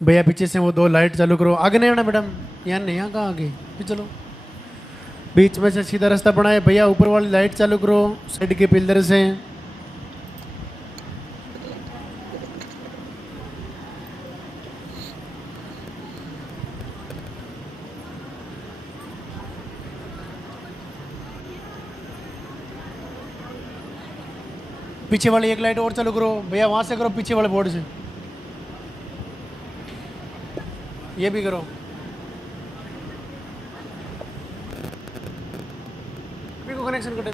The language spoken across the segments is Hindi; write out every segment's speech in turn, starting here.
भैया पीछे से वो 2 लाइट चालू करो। आगे नहीं आना मैडम, यहाँ नहीं, यहाँ कहाँ आगे भी चलो। बीच में से सीधा रास्ता पड़ा है भैया, ऊपर वाली लाइट चालू करो साइड के पिलर से। पीछे वाली एक लाइट और चालू करो भैया, वहां से करो पीछे वाले बोर्ड से, ये भी करो। को कनेक्शन कटे।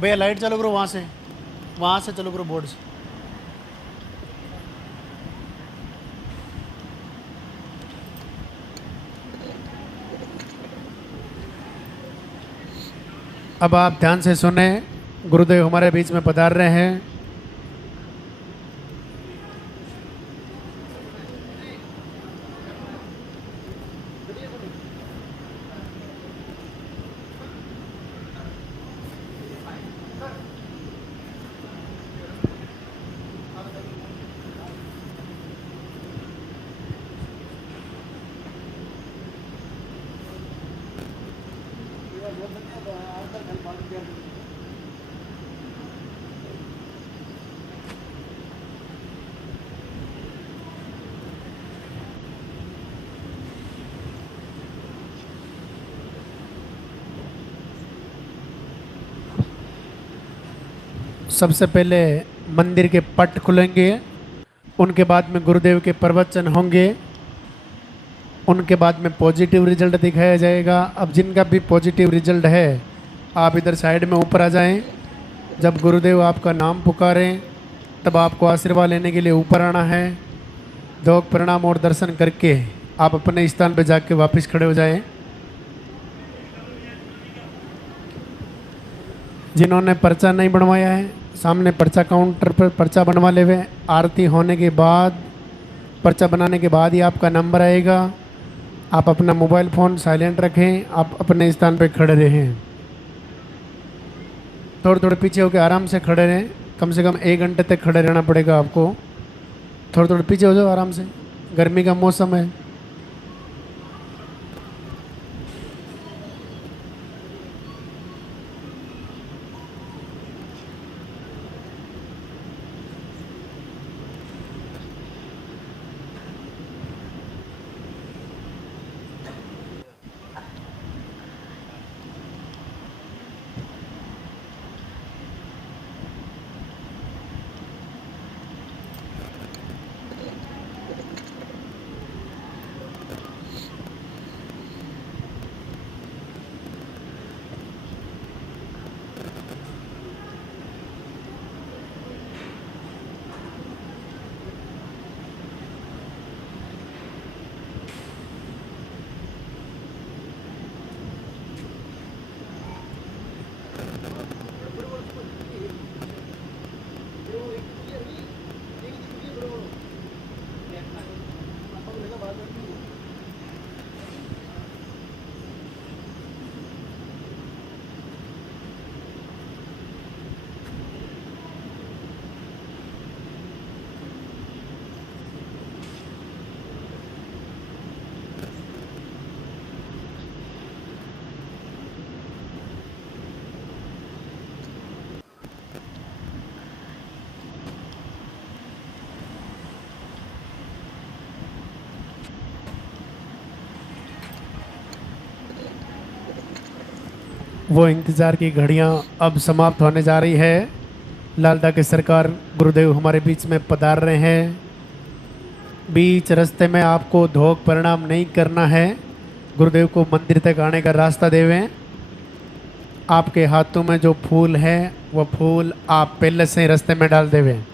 भैया लाइट चालू करो वहाँ से चालू करो बोर्ड से। अब आप ध्यान से सुने, गुरुदेव हमारे बीच में पधार रहे हैं। सबसे पहले मंदिर के पट खुलेंगे, उनके बाद में गुरुदेव के प्रवचन होंगे, उनके बाद में पॉजिटिव रिजल्ट दिखाया जाएगा। अब जिनका भी पॉजिटिव रिजल्ट है आप इधर साइड में ऊपर आ जाएं। जब गुरुदेव आपका नाम पुकारें तब आपको आशीर्वाद लेने के लिए ऊपर आना है। योग प्रणाम और दर्शन करके आप अपने स्थान पर जाके वापस खड़े हो जाएं। जिन्होंने पर्चा नहीं बनवाया है सामने पर्चा काउंटर पर पर्चा बनवा ले हुए। आरती होने के बाद पर्चा बनाने के बाद ही आपका नंबर आएगा। आप अपना मोबाइल फ़ोन साइलेंट रखें, आप अपने स्थान पर खड़े रहें। थोड़े थोड़े पीछे होकर आराम से खड़े रहें, कम से कम 1 घंटे तक खड़े रहना पड़ेगा आपको। थोड़े थोड़े पीछे हो जाओ आराम से, गर्मी का मौसम है। वो इंतज़ार की घड़ियां अब समाप्त होने जा रही है। लालदा के सरकार गुरुदेव हमारे बीच में पधार रहे हैं। बीच रास्ते में आपको ढोक प्रणाम नहीं करना है, गुरुदेव को मंदिर तक आने का रास्ता देवें। आपके हाथों में जो फूल है वो फूल आप पहले से रास्ते में डाल देवें।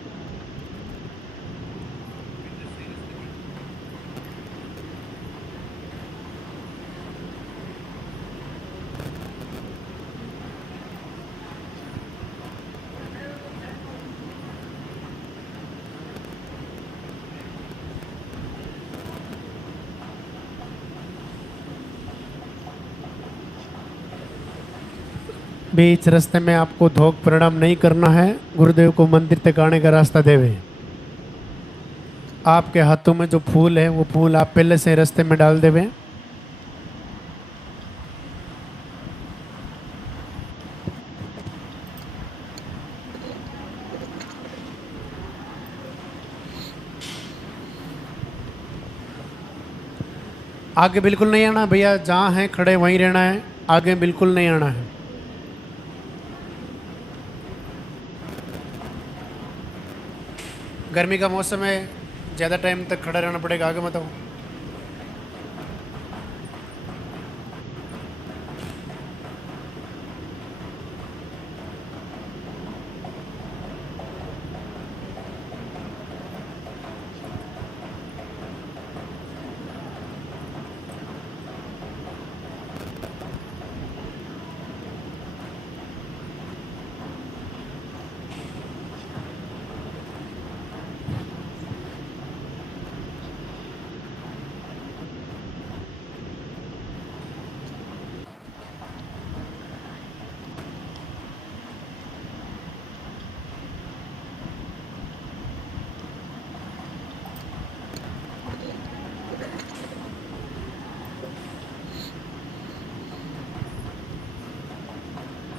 बीच रास्ते में आपको धोख प्रणाम नहीं करना है। गुरुदेव को मंदिर तक आने का रास्ता देवे। आपके हाथों में जो फूल है वो फूल आप पहले से रास्ते में डाल देवे। आगे बिल्कुल नहीं आना भैया, जहाँ हैं खड़े वहीं रहना है, आगे बिल्कुल नहीं आना है। गर्मी का मौसम है, ज़्यादा टाइम तक खड़ा रहना पड़ेगा, आगे मत आओ।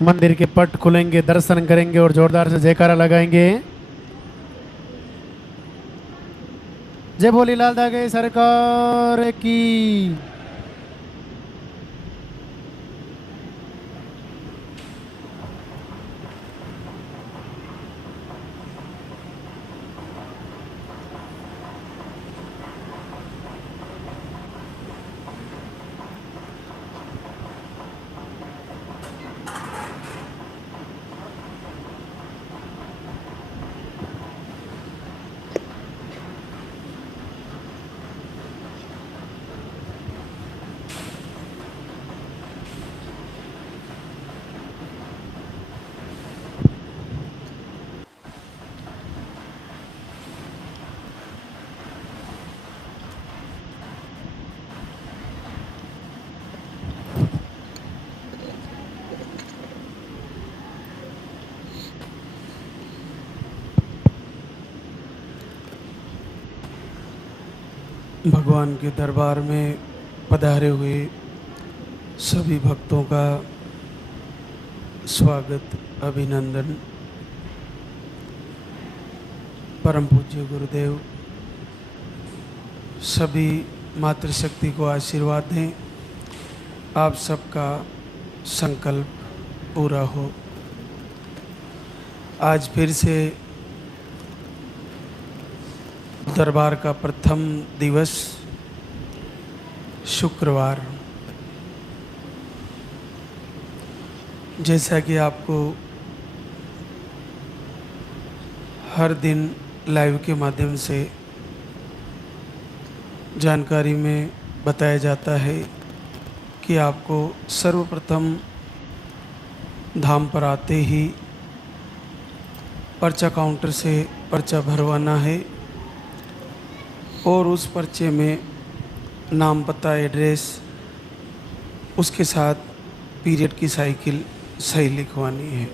मंदिर के पट खुलेंगे, दर्शन करेंगे और जोरदार से जयकारा लगाएंगे। जय भोली लाल दागे सरकार की। भगवान के दरबार में पधारे हुए सभी भक्तों का स्वागत, अभिनंदन। परम पूज्य गुरुदेव सभी मातृशक्ति को आशीर्वाद दें, आप सबका संकल्प पूरा हो। आज फिर से दरबार का प्रथम दिवस शुक्रवार, जैसा कि आपको हर दिन लाइव के माध्यम से जानकारी में बताया जाता है कि आपको सर्वप्रथम धाम पर आते ही पर्चा काउंटर से पर्चा भरवाना है और उस पर्चे में नाम, पता, एड्रेस, उसके साथ पीरियड की साइकिल सही लिखवानी है।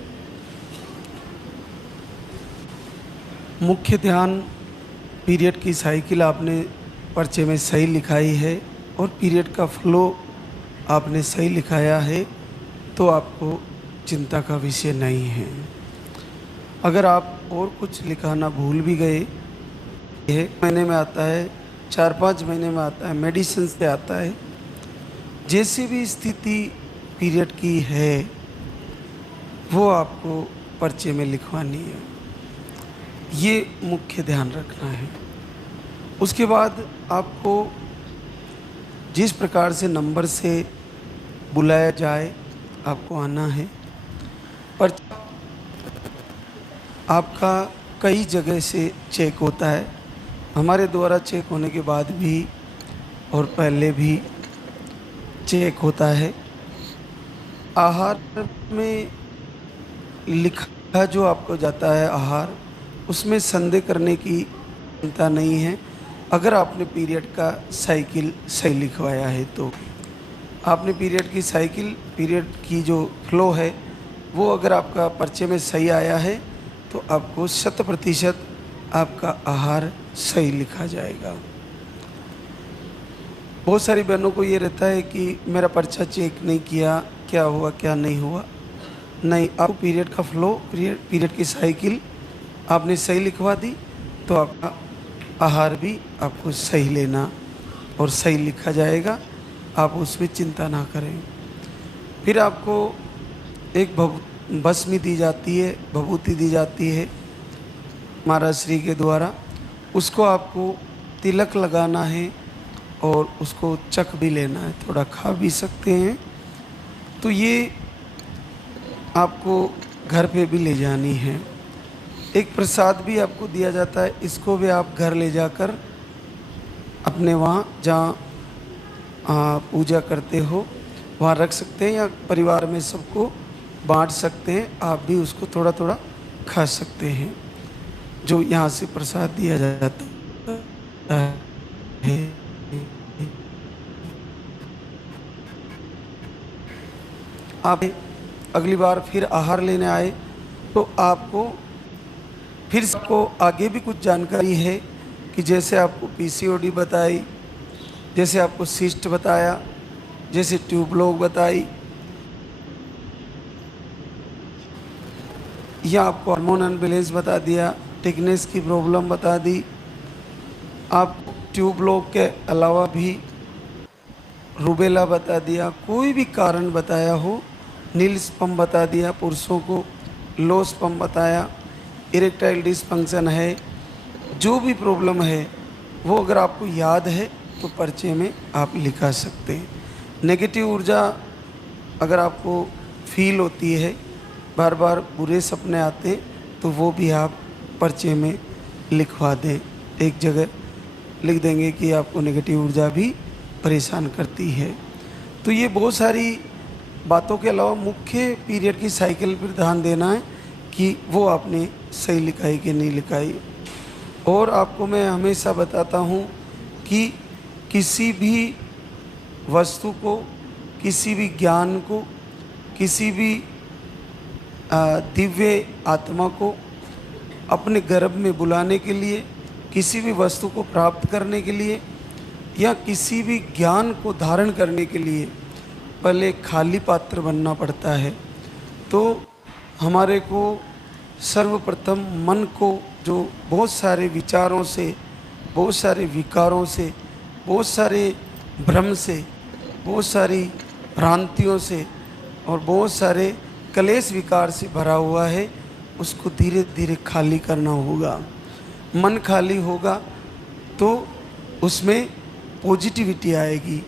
मुख्य ध्यान, पीरियड की साइकिल आपने पर्चे में सही लिखाई है और पीरियड का फ्लो आपने सही लिखाया है तो आपको चिंता का विषय नहीं है। अगर आप और कुछ लिखाना भूल भी गए, 1 महीने में आता है, 4-5 महीने में आता है, मेडिसिन से आता है, जैसी भी स्थिति पीरियड की है वो आपको पर्चे में लिखवानी है। ये मुख्य ध्यान रखना है। उसके बाद आपको जिस प्रकार से नंबर से बुलाया जाए आपको आना है। पर्चा आपका कई जगह से चेक होता है, हमारे द्वारा चेक होने के बाद भी और पहले भी चेक होता है। आहार में लिखा जो आपको जाता है आहार, उसमें संदेह करने की चिंता नहीं है। अगर आपने पीरियड का साइकिल सही लिखवाया है तो आपने पीरियड की साइकिल, पीरियड की जो फ्लो है वो अगर आपका पर्चे में सही आया है तो आपको 100% आपका आहार सही लिखा जाएगा। बहुत सारी बहनों को ये रहता है कि मेरा पर्चा चेक नहीं किया, क्या हुआ क्या नहीं हुआ। नहीं, आपको पीरियड का फ्लो, पीरियड की साइकिल आपने सही लिखवा दी तो आपका आहार भी आपको सही लेना और सही लिखा जाएगा। आप उसमें चिंता ना करें। फिर आपको एक भस्मी दी जाती है, भभूति दी जाती है महाराज श्री के द्वारा। उसको आपको तिलक लगाना है और उसको चख भी लेना है, थोड़ा खा भी सकते हैं। तो ये आपको घर पे भी ले जानी है। एक प्रसाद भी आपको दिया जाता है, इसको भी आप घर ले जाकर अपने वहाँ जहाँ पूजा करते हो वहाँ रख सकते हैं या परिवार में सबको बांट सकते हैं। आप भी उसको थोड़ा थोड़ा खा सकते हैं जो यहाँ से प्रसाद दिया जाता है। आप अगली बार फिर आहार लेने आए तो आपको फिर सबको आगे भी कुछ जानकारी है कि जैसे आपको पीसीओडी बताई, जैसे आपको सिस्ट बताया, जैसे ट्यूबलोग बताई, या आपको हार्मोन अनबैलेंस बता दिया, थिकनेस की प्रॉब्लम बता दी। आप ट्यूबलोग के अलावा भी रूबेला बता दिया, कोई भी कारण बताया हो, नील स्पम बता दिया, पुरुषों को लो स्पम बताया, इरेक्टाइल डिसफंक्शन है, जो भी प्रॉब्लम है वो अगर आपको याद है तो पर्चे में आप लिखा सकते हैं। नेगेटिव ऊर्जा अगर आपको फील होती है, बार बार बुरे सपने आते हैं, तो वो भी आप पर्चे में लिखवा दें। एक जगह लिख देंगे कि आपको नेगेटिव ऊर्जा भी परेशान करती है। तो ये बहुत सारी बातों के अलावा मुख्य पीरियड की साइकिल पर ध्यान देना है कि वो आपने सही लिखाई कि नहीं लिखाई। और आपको मैं हमेशा बताता हूँ कि किसी भी वस्तु को, किसी भी ज्ञान को, किसी भी दिव्य आत्मा को अपने गर्भ में बुलाने के लिए, किसी भी वस्तु को प्राप्त करने के लिए या किसी भी ज्ञान को धारण करने के लिए पहले खाली पात्र बनना पड़ता है। तो हमारे को सर्वप्रथम मन को जो बहुत सारे विचारों से, बहुत सारे विकारों से, बहुत सारे भ्रम से, बहुत सारी भ्रांतियों से और बहुत सारे कलेश विकार से भरा हुआ है, उसको धीरे धीरे खाली करना होगा। मन खाली होगा तो उसमें पॉजिटिविटी आएगी।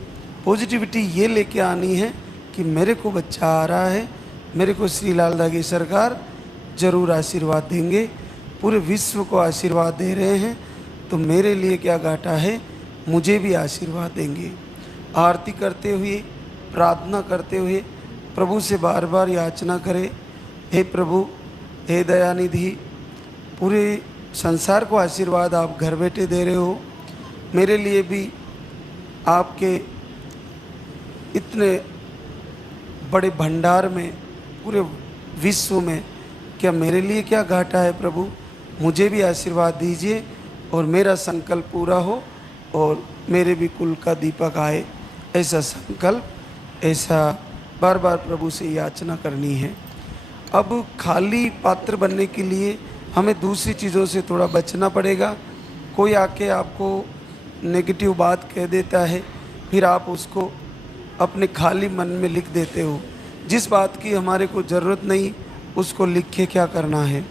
पॉजिटिविटी ये लेके आनी है कि मेरे को बच्चा आ रहा है, मेरे को श्री लाल दागी सरकार ज़रूर आशीर्वाद देंगे, पूरे विश्व को आशीर्वाद दे रहे हैं, तो मेरे लिए क्या घाटा है, मुझे भी आशीर्वाद देंगे। आरती करते हुए, प्रार्थना करते हुए प्रभु से बार बार याचना करें, हे प्रभु, हे दयानिधि, पूरे संसार को आशीर्वाद आप घर बैठे दे रहे हो, मेरे लिए भी आपके इतने बड़े भंडार में, पूरे विश्व में क्या मेरे लिए क्या घाटा है प्रभु, मुझे भी आशीर्वाद दीजिए और मेरा संकल्प पूरा हो और मेरे भी कुल का दीपक आए। ऐसा संकल्प, ऐसा बार बार प्रभु से याचना करनी है। अब खाली पात्र बनने के लिए हमें दूसरी चीज़ों से थोड़ा बचना पड़ेगा। कोई आके आपको नेगेटिव बात कह देता है, फिर आप उसको अपने खाली मन में लिख देते हो। जिस बात की हमारे को ज़रूरत नहीं, उसको लिख के क्या करना है।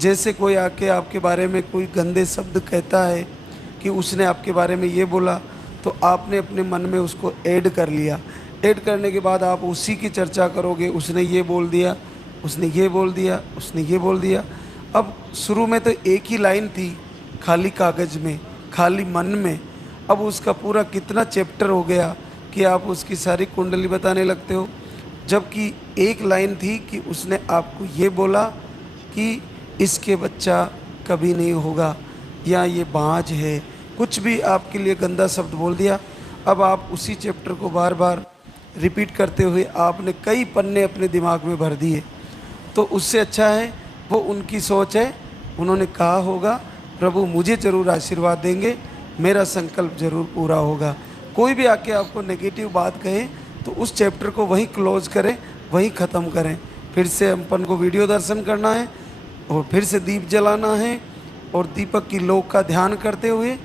जैसे कोई आके आपके बारे में कोई गंदे शब्द कहता है कि उसने आपके बारे में ये बोला, तो आपने अपने मन में उसको ऐड कर लिया। ऐड करने के बाद आप उसी की चर्चा करोगे, उसने ये बोल दिया, उसने ये बोल दिया, उसने ये बोल दिया। अब शुरू में तो एक ही लाइन थी खाली कागज़ में, खाली मन में, अब उसका पूरा कितना चैप्टर हो गया कि आप उसकी सारी कुंडली बताने लगते हो। जबकि एक लाइन थी कि उसने आपको ये बोला कि इसके बच्चा कभी नहीं होगा, या ये बाँझ है, कुछ भी आपके लिए गंदा शब्द बोल दिया। अब आप उसी चैप्टर को बार बार रिपीट करते हुए आपने कई पन्ने अपने दिमाग में भर दिए। तो उससे अच्छा है वो उनकी सोच है। उन्होंने कहा होगा प्रभु मुझे ज़रूर आशीर्वाद देंगे, मेरा संकल्प ज़रूर पूरा होगा। कोई भी आके आपको नेगेटिव बात कहे तो उस चैप्टर को वहीं क्लोज करें, वहीं ख़त्म करें। फिर से अपन को वीडियो दर्शन करना है और फिर से दीप जलाना है और दीपक की लोक का ध्यान करते हुए,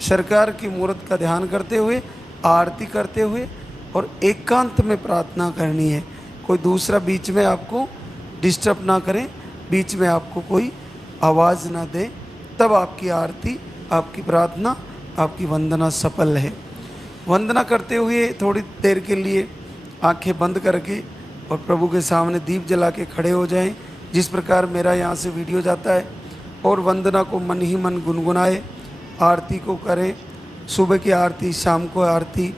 सरकार की मूर्त का ध्यान करते हुए, आरती करते हुए और एकांत में प्रार्थना करनी है। कोई दूसरा बीच में आपको डिस्टर्ब ना करें, बीच में आपको कोई आवाज़ ना दे, तब आपकी आरती, आपकी प्रार्थना, आपकी वंदना सफल है। वंदना करते हुए थोड़ी देर के लिए आंखें बंद करके और प्रभु के सामने दीप जला के खड़े हो जाएं, जिस प्रकार मेरा यहाँ से वीडियो जाता है, और वंदना को मन ही मन गुनगुनाए, आरती को करें। सुबह की आरती, शाम को आरती।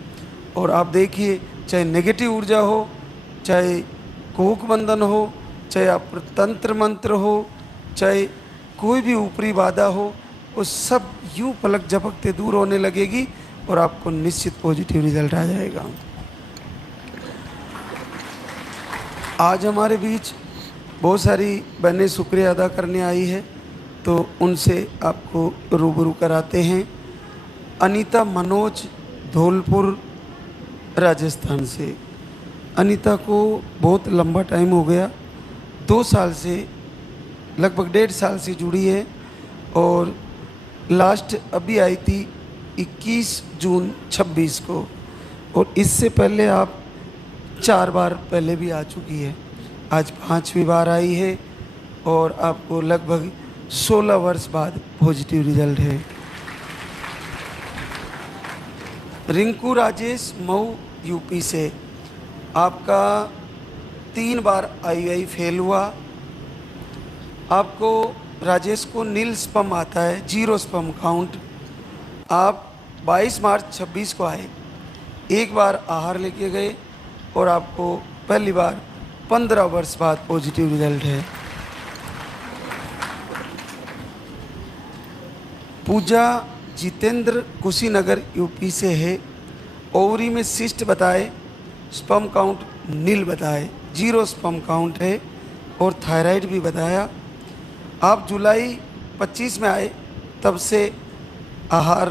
और आप देखिए, चाहे नेगेटिव ऊर्जा हो, चाहे कोक बंधन हो, चाहे आप तंत्र मंत्र हो, चाहे कोई भी ऊपरी बाधा हो, वो सब यूँ पलक झपकते दूर होने लगेगी और आपको निश्चित पॉजिटिव रिजल्ट आ जाएगा। आज हमारे बीच बहुत सारी बहनें शुक्रिया अदा करने आई है, तो उनसे आपको रूबरू कराते हैं। अनीता मनोज, धौलपुर, राजस्थान से। अनीता को बहुत लंबा टाइम हो गया, 2 साल से, लगभग 1.5 साल से जुड़ी है और लास्ट अभी आई थी 21 जून 26 को, और इससे पहले आप 4 बार पहले भी आ चुकी है। आज 5वीं बार आई है और आपको लगभग 16 वर्ष बाद पॉजिटिव रिजल्ट है। रिंकू राजेश, मऊ, यूपी से। आपका 3 बार IUI फेल हुआ। आपको राजेश को नील स्पम आता है, 0 स्पम काउंट। आप 22 मार्च 26 को आए, 1 बार आहार लेके गए और आपको पहली बार 15 वर्ष बाद पॉजिटिव रिजल्ट है। पूजा जितेंद्र, कुशीनगर, यूपी से है। ओवरी में सिस्ट बताए, स्पम काउंट नील बताए, 0 स्पम काउंट है और थायराइड भी बताया। आप जुलाई 25 में आए, तब से आहार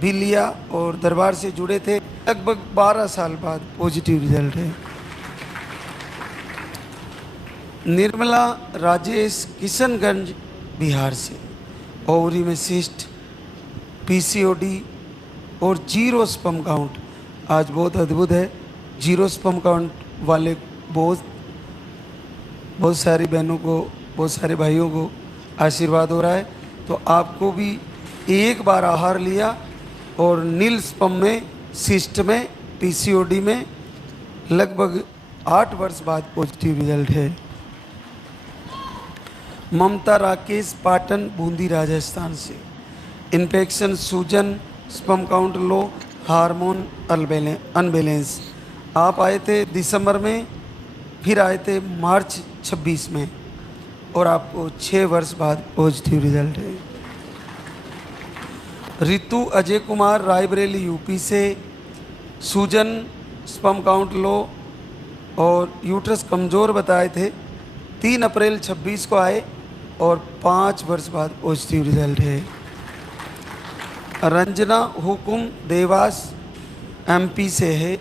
भी लिया और दरबार से जुड़े थे। लगभग 12 साल बाद पॉजिटिव रिजल्ट है। निर्मला राजेश, किशनगंज, बिहार से। ओवरी में सिस्ट, PCOD और 0 स्पम काउंट। आज बहुत अद्भुत है, 0 स्पम काउंट वाले बहुत सारी बहनों को, बहुत सारे भाइयों को आशीर्वाद हो रहा है। तो आपको भी 1 बार आहार लिया और नील स्पम में, सिस्ट में, PCOD में लगभग 8 वर्ष बाद पॉजिटिव रिजल्ट है। ममता राकेश, पाटन, बूंदी, राजस्थान से। इन्फेक्शन, सूजन, sperm count low, hormone unbalance. आप आए थे दिसंबर में, फिर आए थे मार्च 26 में और आपको 6 वर्ष बाद पॉजिटिव रिजल्ट है। ऋतु अजय कुमार, रायबरेली, यूपी से। सूजन, स्पम काउंट लो और यूट्रस कमज़ोर बताए थे। 3 अप्रैल 26 को आए और 5 वर्ष बाद पॉजिटिव रिजल्ट है। रंजना हुकुम, देवास, MP से है।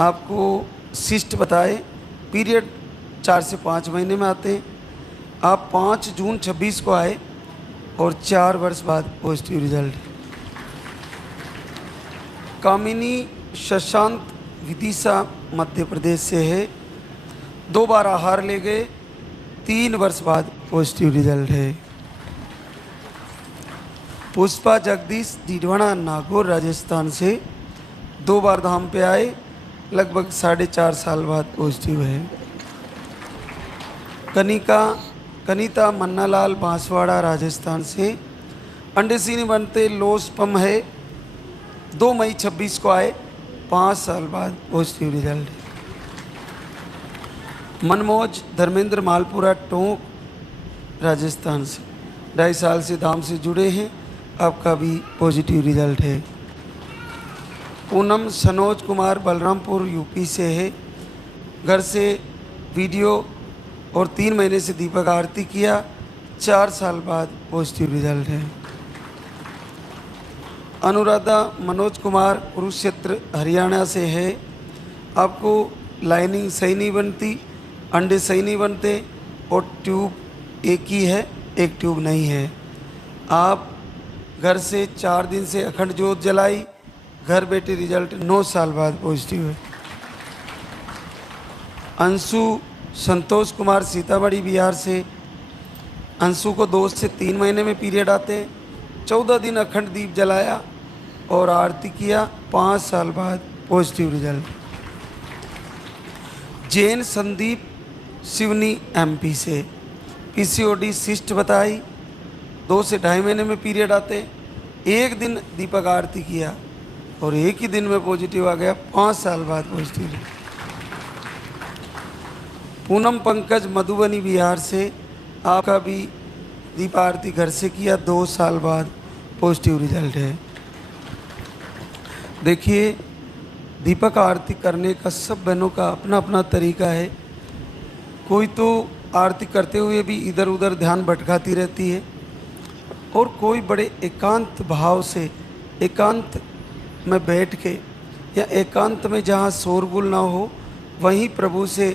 आपको सिस्ट बताए, पीरियड 4 से 5 महीने में आते हैं। आप 5 जून 26 को आए और 4 वर्ष बाद पॉजिटिव रिजल्ट है। कामिनी शशांक, विदिशा, मध्य प्रदेश से है। 2 बार आहार ले गए, 3 वर्ष बाद पॉजिटिव रिजल्ट है। पुष्पा जगदीश, डीडवाना, नागौर, राजस्थान से। 2 बार धाम पे आए, लगभग 4.5 साल बाद पॉजिटिव है। कनिता मन्नालाल, बांसवाड़ा, राजस्थान से। अंडे से नहीं बनते, लो स्पम है। 2 मई 26 को आए, 5 साल बाद पॉजिटिव रिजल्ट है। मनमोज धर्मेंद्र, मालपुरा, टोंक, राजस्थान से। 2.5 साल से धाम से जुड़े हैं, आपका भी पॉजिटिव रिजल्ट है। पूनम सनोज कुमार, बलरामपुर, यूपी से है। घर से वीडियो और 3 महीने से दीपक आरती किया, 4 साल बाद पॉजिटिव रिजल्ट है। अनुराधा मनोज कुमार कुरुक्षेत्र हरियाणा से है। आपको लाइनिंग सही नहीं बनती, अंडे सही नहीं बनते और ट्यूब एक ही है, एक ट्यूब नहीं है। आप घर से 4 दिन से अखंड ज्योत जलाई, घर बैठे रिजल्ट 9 साल बाद पॉजिटिव है। अंशु संतोष कुमार सीतामढ़ी बिहार से। अंशु को 2 से 3 महीने में पीरियड आते हैं। 14 दिन अखंड दीप जलाया और आरती किया, 5 साल बाद positive result. Jain Sandeep Seoni MP से। पीसीओडी सिस्ट बताई, 2 से 2.5 महीने में पीरियड आते। 1 दिन दीपक आरती किया और 1 ही दिन में पॉजिटिव आ गया, 5 साल बाद पॉजिटिव। पूनम पंकज मधुबनी बिहार से। आपका भी दीप आरती घर से किया, 2 साल बाद पॉजिटिव रिजल्ट है। देखिए, दीपक आरती करने का सब बहनों का अपना अपना तरीका है। कोई तो आरती करते हुए भी इधर उधर ध्यान भटकाती रहती है और कोई बड़े एकांत भाव से एकांत में बैठ के या एकांत में जहाँ शोरगुल ना हो वहीं प्रभु से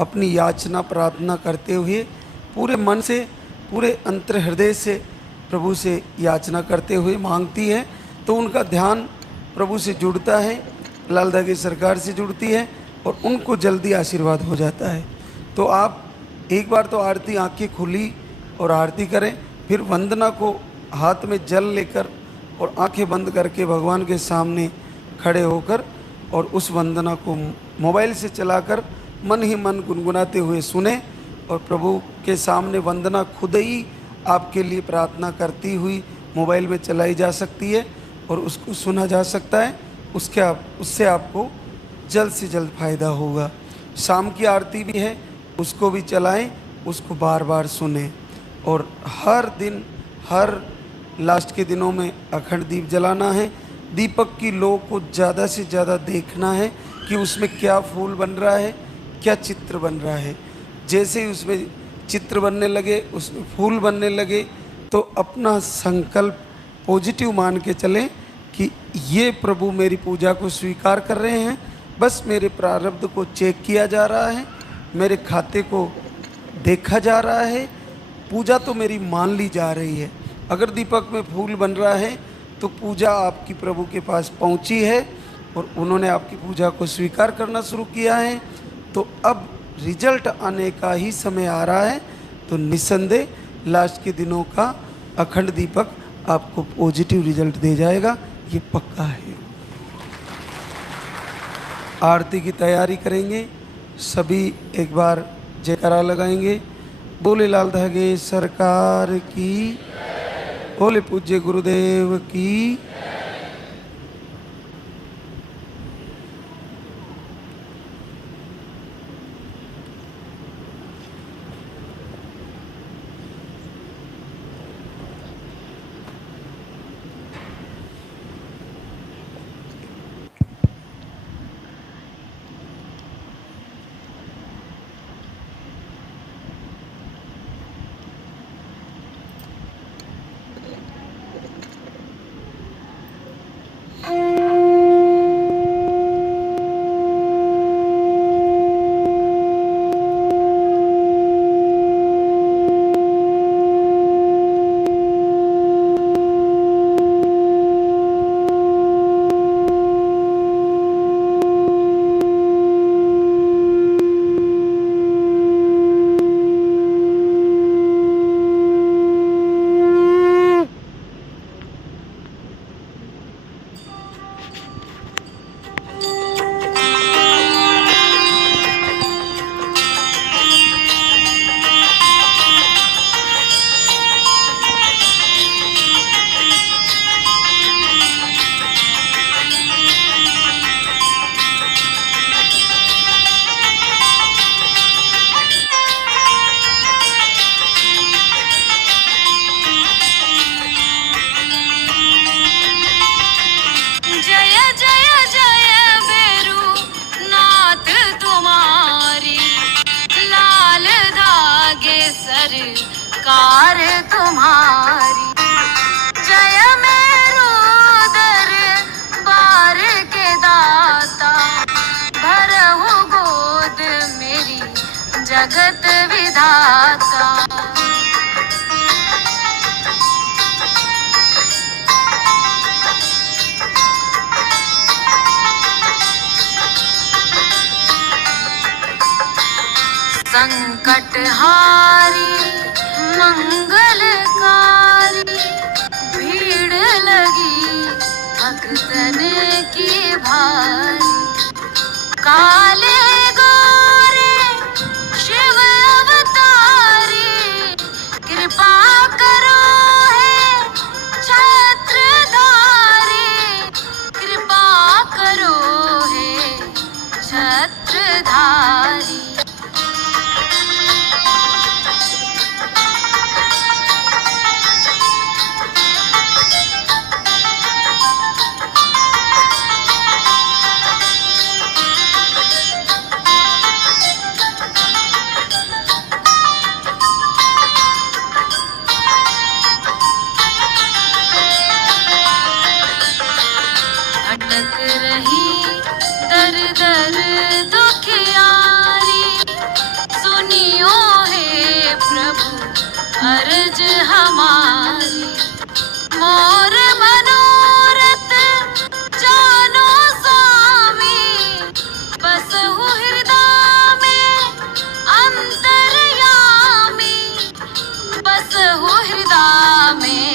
अपनी याचना प्रार्थना करते हुए पूरे मन से पूरे अंतर हृदय से प्रभु से याचना करते हुए मांगती है, तो उनका ध्यान प्रभु से जुड़ता है, लालदा की सरकार से जुड़ती है और उनको जल्दी आशीर्वाद हो जाता है। तो आप एक बार तो आरती आंखें खुली और आरती करें, फिर वंदना को हाथ में जल लेकर और आंखें बंद करके भगवान के सामने खड़े होकर और उस वंदना को मोबाइल से चलाकर मन ही मन गुनगुनाते हुए सुने और प्रभु के सामने वंदना खुद ही आपके लिए प्रार्थना करती हुई मोबाइल में चलाई जा सकती है और उसको सुना जा सकता है। उससे आपको जल्द से जल्द फ़ायदा होगा। शाम की आरती भी है, उसको भी चलाएं, उसको बार बार सुने और हर दिन हर लास्ट के दिनों में अखंड दीप जलाना है। दीपक की लो को ज़्यादा से ज़्यादा देखना है कि उसमें क्या फूल बन रहा है, क्या चित्र बन रहा है। जैसे ही उसमें चित्र बनने लगे, उसमें फूल बनने लगे, तो अपना संकल्प पॉजिटिव मान के चलें कि ये प्रभु मेरी पूजा को स्वीकार कर रहे हैं, बस मेरे प्रारब्ध को चेक किया जा रहा है, मेरे खाते को देखा जा रहा है, पूजा तो मेरी मान ली जा रही है। अगर दीपक में फूल बन रहा है तो पूजा आपकी प्रभु के पास पहुंची है और उन्होंने आपकी पूजा को स्वीकार करना शुरू किया है। तो अब रिजल्ट आने का ही समय आ रहा है, तो निस्संदेह लास्ट के दिनों का अखंड दीपक आपको पॉजिटिव रिजल्ट दे जाएगा, ये पक्का है। आरती की तैयारी करेंगे, सभी एक बार जयकारा लगाएंगे। बोले लाल धागे सरकार की, बोले पूज्य गुरुदेव की। कार तुम्हारी। जय मेरू दरबार के दाता, भरहु गोद मेरी जगत विधाता। संकटहारी मंगलकारी, भीड़ लगी भक्तन की भारी। काले गोरे शिव अवतारी, कृपा करो है छत्रधारी। कृपा करो है छत्रधारी। भटक रही दर दर दुखियारी, सुनियो हे प्रभु अर्ज हमारी। मोर मनोरथ जानो स्वामी, बसहु हृदय में अंतर्यामी। बसहु हृदय में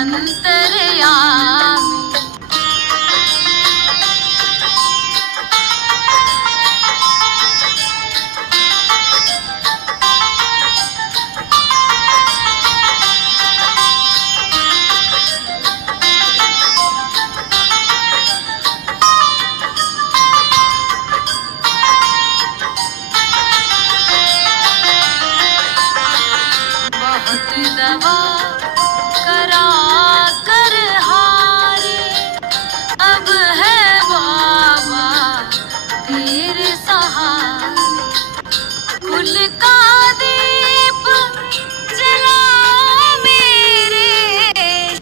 अंतर्यामी। बहुत दवा करा कर हारे, अब है बाबा तेरे सहारे। कुल का दीप जला मेरे,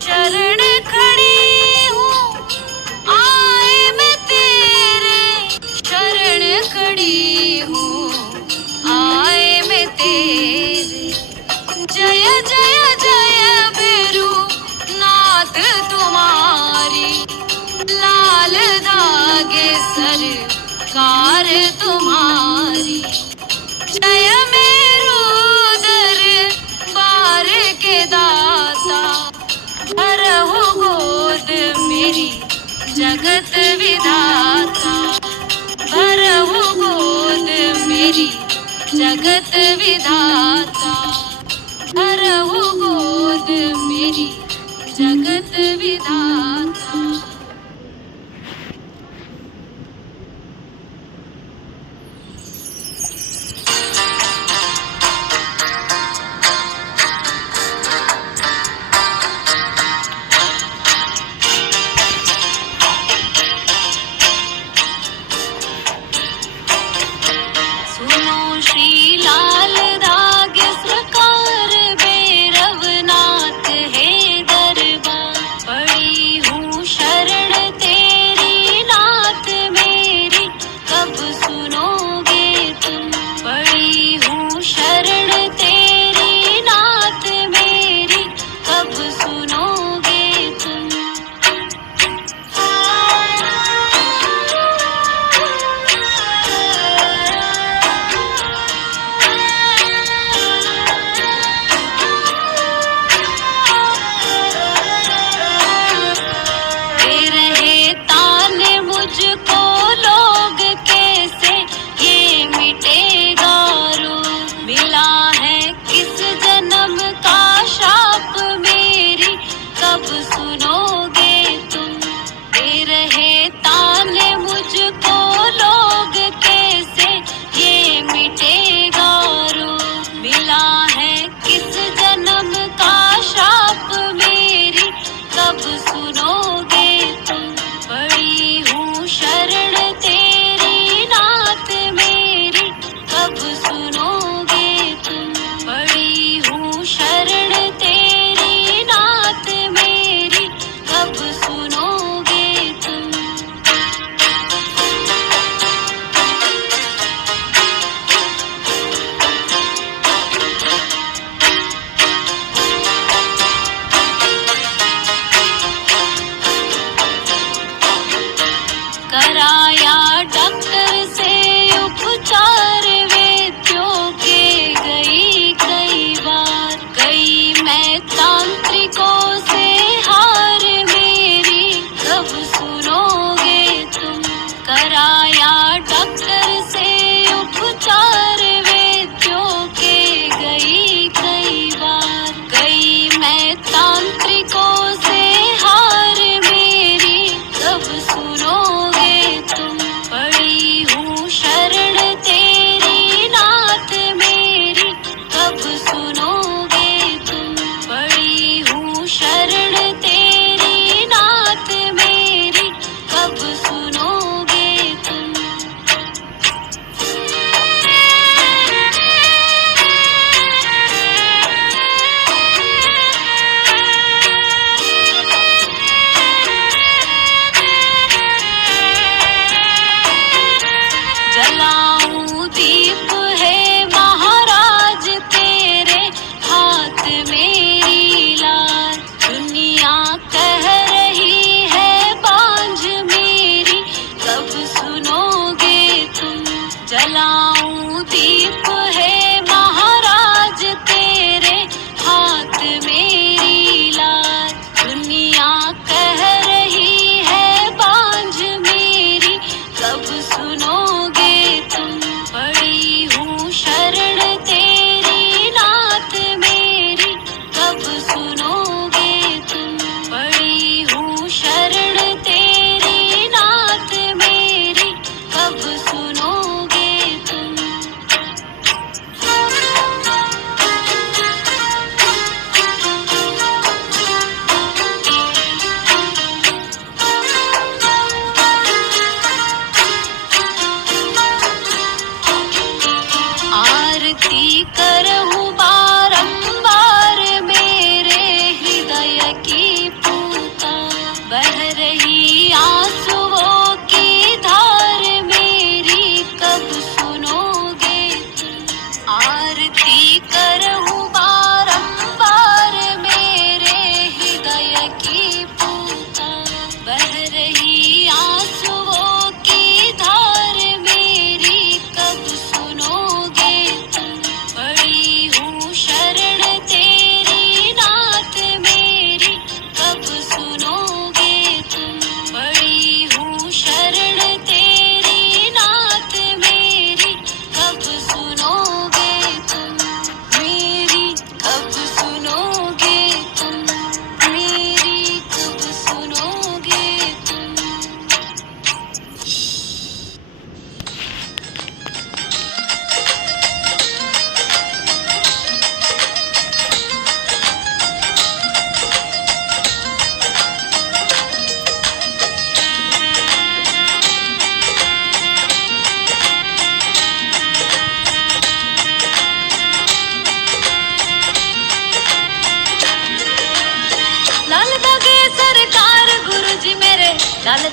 शरण खड़ी हूँ आए मैं तेरे। शरण खड़ी हूँ आए मैं तेरे। जय जय जय भैरू नाथ तुम्हारी, लाल धागे सरकार तुम्हारी। जय मेरू दरबार के दाता, भरहु गोद मेरी जगत विधाता। भरहु गोद मेरी जगत विधाता। भरहु गोद मेरी जगत विधाता। सुनो श्री लाल धागे सरकार, भैरवनाथ है दरबार। पड़ी हूँ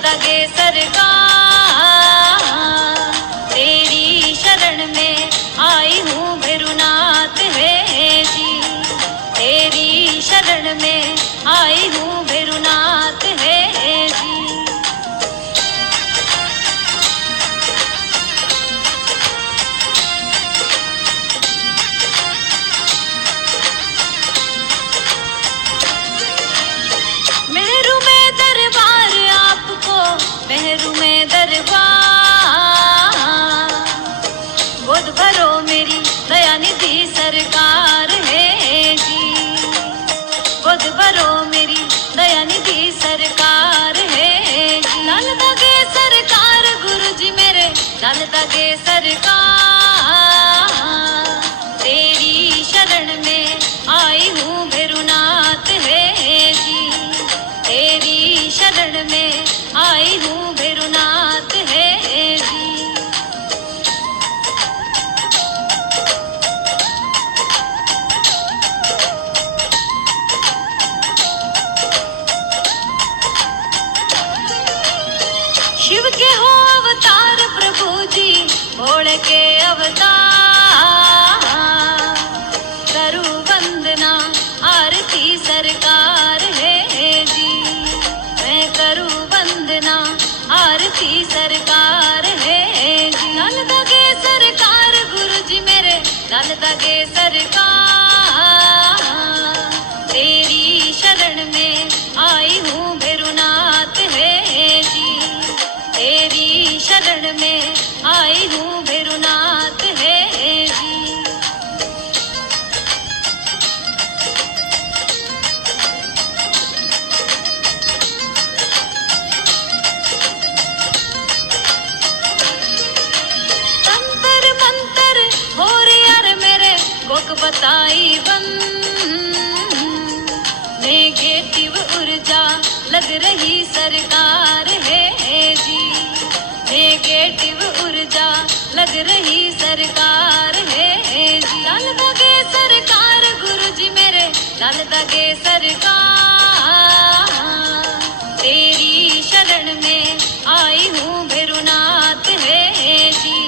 दगे सरकार, तेरी शरण में आई हूँ भैरुनाथ है जी, तेरी शरण में आई हूँ भैरुनाथ है जी। मेहरू में दरबार आपको, मेहरू में दरबार, गोद भरो मेरी दयानिधि सरकार है जी, गोद भरो मेरी दयानिधि सरकार है जी। लाल दगे सरकार गुरु जी मेरे, लाल दगे सरकार, तेरी शरण में आई हूँ भैरुनाथ है जी, तेरी शरण में आई हूँ भैरुनाथ है जी। शिव के हो अवतार प्रभु जी, भोले के अवतार, करूं वंदना आरती सरकार है जी, मैं करूं वंदना आरती सरकार है जी। लाल दगे सरकार गुरु जी मेरे, लाल दगे सरकार, तेरी शरण में आई हूँ भैरुनाथ है जी, तेरी शरण में आई हूँ भैरुनाथ है जी। तंत्र मंत्र हो यार मेरे, कोक बताई बंद, नेगेटिव ऊर्जा लग रही सरकार है जी, नेगेटिव ऊर्जा लग रही सरकार है जी। लाल दगे सरकार गुरु जी मेरे, लाल दगे सरकार, तेरी शरण में आई हूँ भैरुनाथ है जी,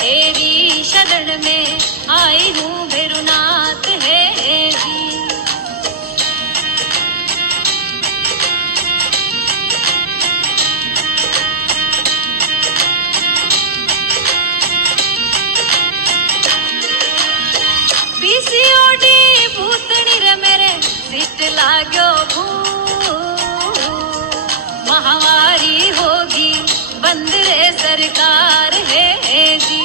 तेरी शरण में आई हूँ भैरुनाथ है जी। पीसीओडी भूतनी रे मेरे, सिट लाग्यो भू, महावारी होगी बंद रे सरकार है जी,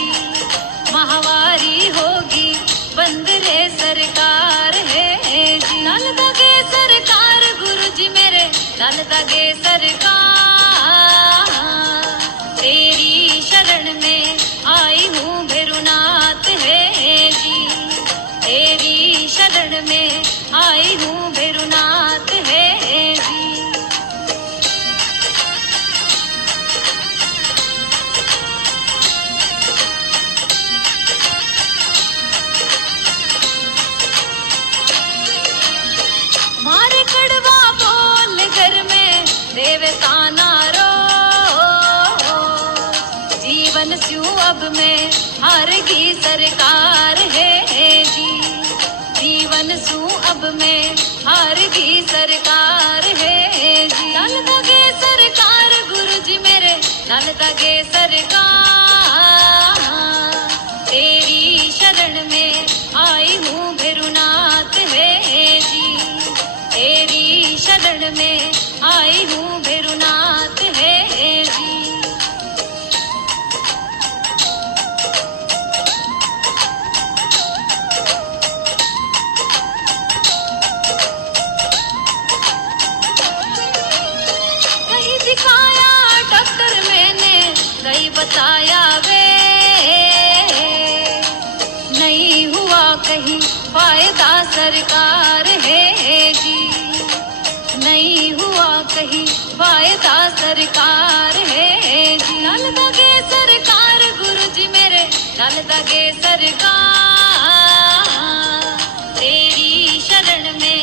महावारी होगी बंद रे सरकार है जी। लाल दगे सरकार गुरु जी मेरे, लाल दगे सरकार, तेरी शरण में आई हूँ भैरुनाथ है जी, तेरी शरण में आई हूँ भैरुनाथ है जी। मारे कड़वा बोल घर में देवता नारो, जीवन स्यू अब में हारगी सरकार है जी, जीवन सू अब में हारगी सरकार है जी। लाल दगे सरकार गुरु जी मेरे, लाल दगे सरकार, तेरी शरण में आई हूँ भैरुनाथ है जी, तेरी शरण में आई हूँ भैरुनाथ है जी। कहीं दिखाया डॉक्टर मैंने, कहीं बताया वे, नहीं हुआ कहीं फायदा सरकार है जी, नहीं हुआ कहीं फायदा सरकार है जी। लाल दगे सरकार गुरु जी मेरे, लाल दगे सरकार, तेरी शरण में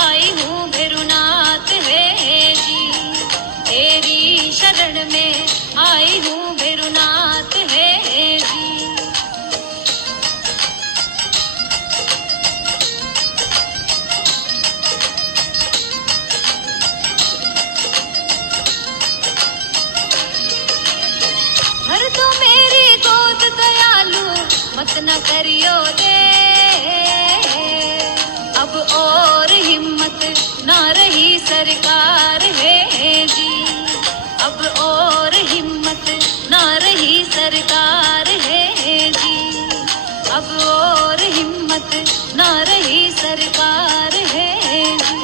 आई हूँ भैरुनाथ है जी, तेरी मत न करियो दे, अब और हिम्मत ना रही सरकार है जी, अब और हिम्मत ना रही सरकार है जी, अब और हिम्मत ना रही सरकार है जी।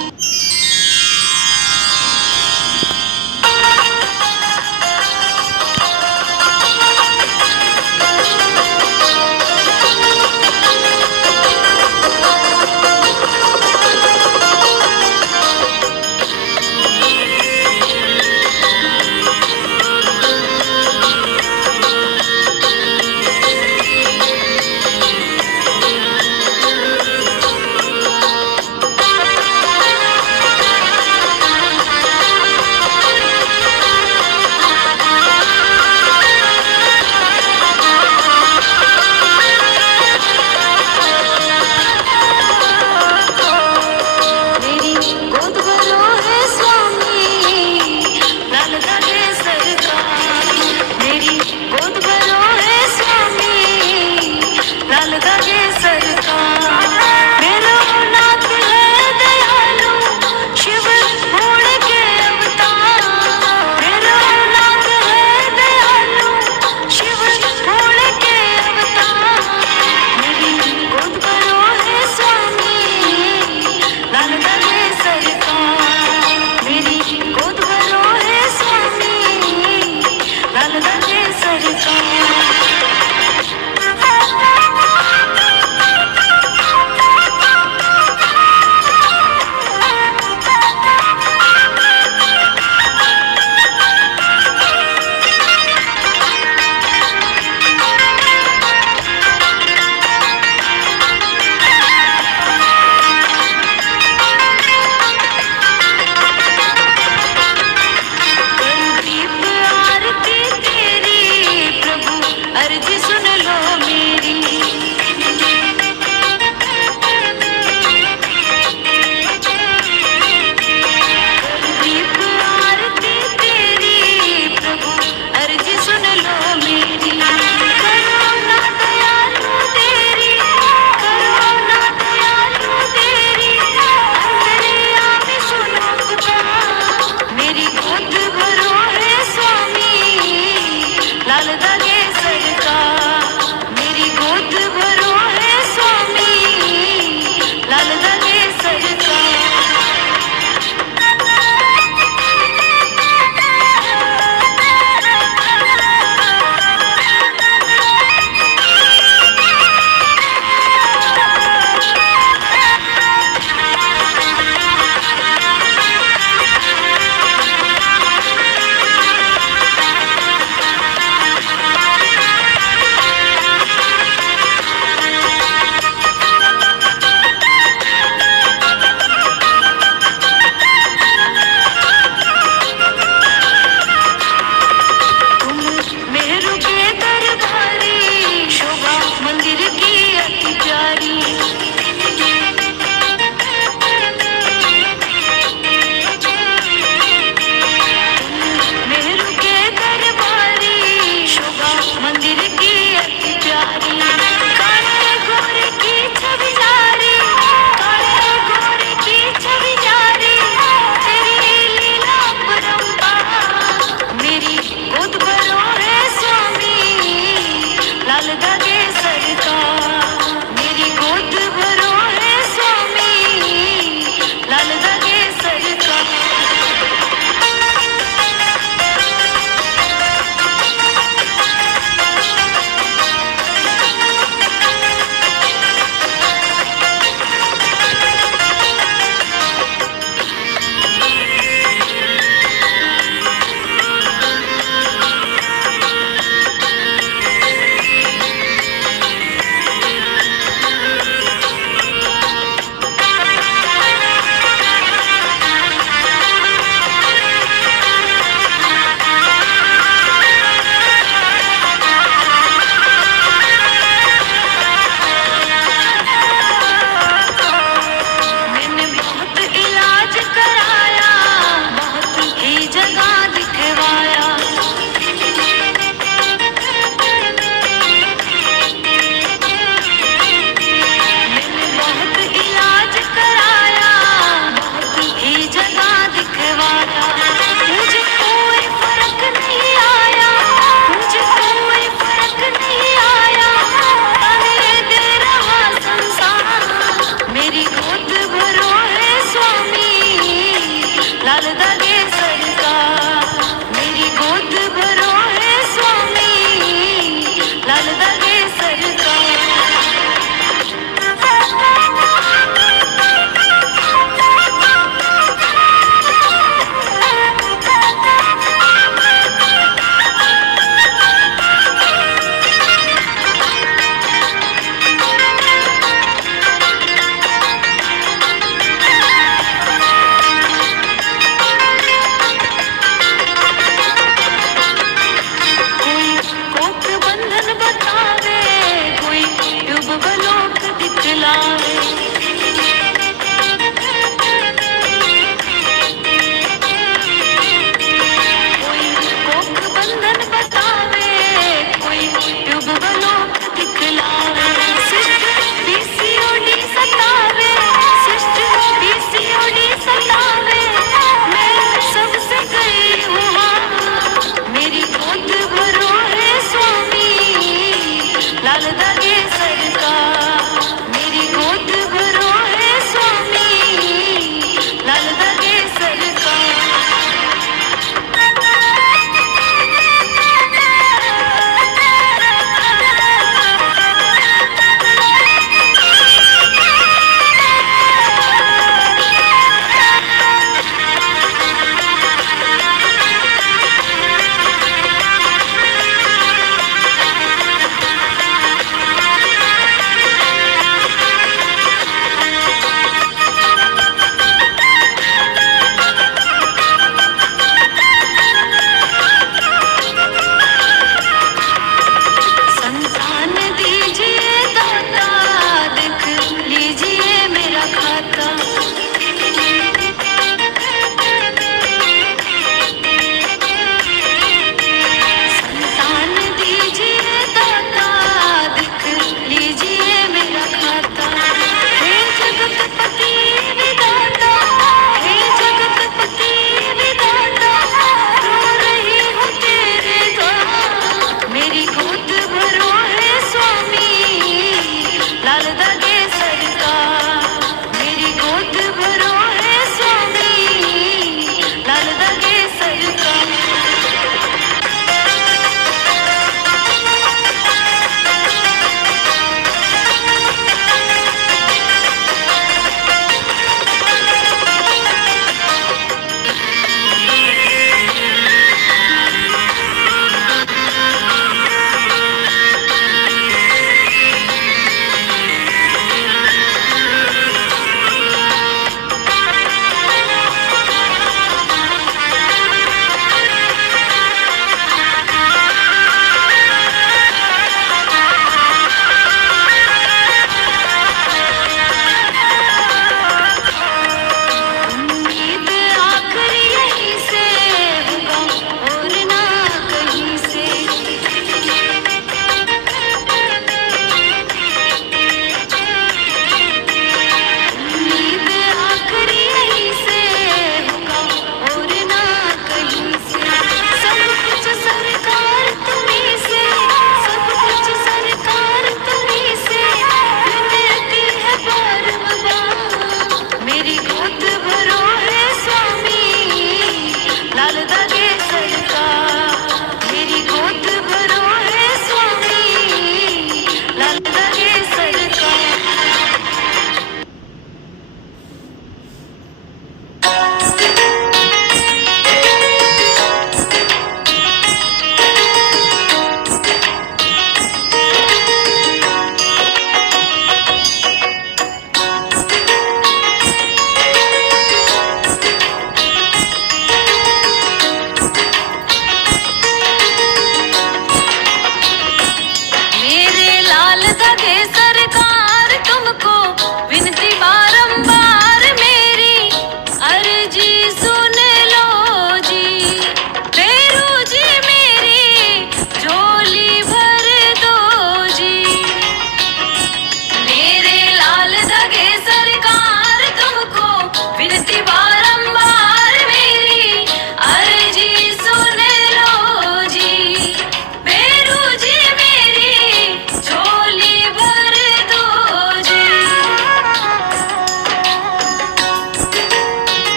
La la la.